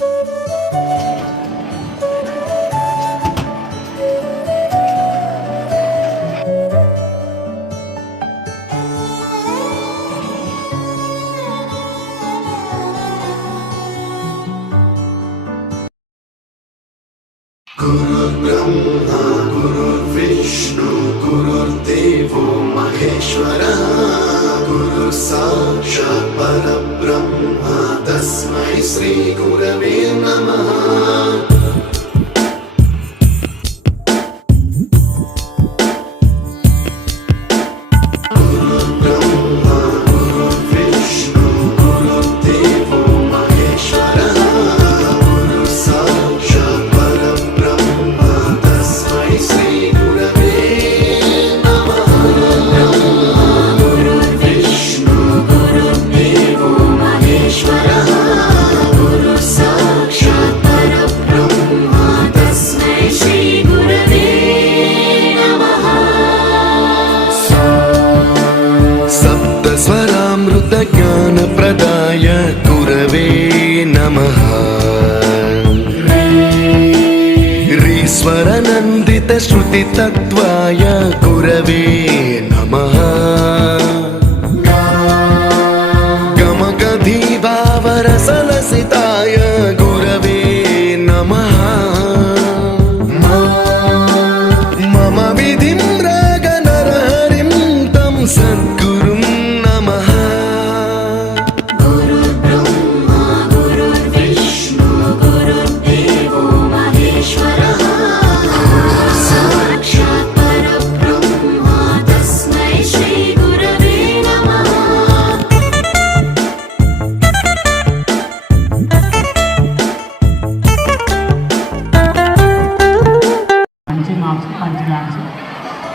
गुरुर्ब्रह्मा गुरुर्विष्णु गुरुर्देवो महेश्वरः गुरुः साक्षात् परब्रह्म तस्मै श्री गुरवे नमः। ज्ञानप्रदाय गुरवे नमः। ईश्वरनन्दित श्रुतितत्त्वाय गुरवे नमः। गमगधीभावरसलसिताय गुरवे नमः। मम विधिं रागनरहरिं तं सद्गुरुं नमः।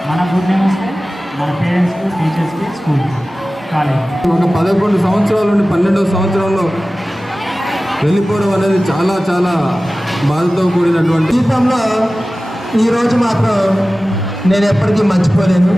మన గుడ్ నేమ్ వస్తే మన పేరెంట్స్కి టీచర్స్కి స్కూల్కి కాలేజ్. ఒక 11 సంవత్సరాల నుండి 12వ సంవత్సరంలో వెళ్ళిపోవడం అనేది చాలా చాలా బాధతో కూడినటువంటి జీవితంలో ఈరోజు మాత్రం నేను ఎప్పటికీ మర్చిపోలేను.